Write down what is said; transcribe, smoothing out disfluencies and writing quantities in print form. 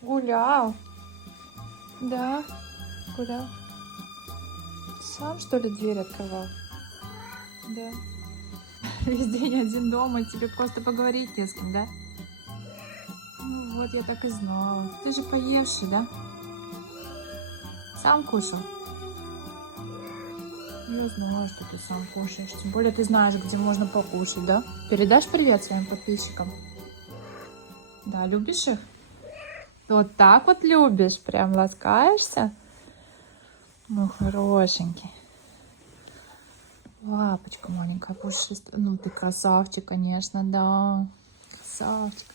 Гулял. Да, гулял. Сам, что ли, дверь открывал? Да. Весь день один дома, тебе просто поговорить не с кем, да? Ну вот, я так и знала. Ты же поевший, да? Сам кушал? Я знала, что ты сам кушаешь. Тем более ты знаешь, где можно покушать, да? Передашь привет своим подписчикам? Да, любишь их? Вот так вот любишь? Прям ласкаешься? Ну, хорошенький. Лапочка маленькая, пушистая. Ну, ты красавчик, конечно, да. Красавчик.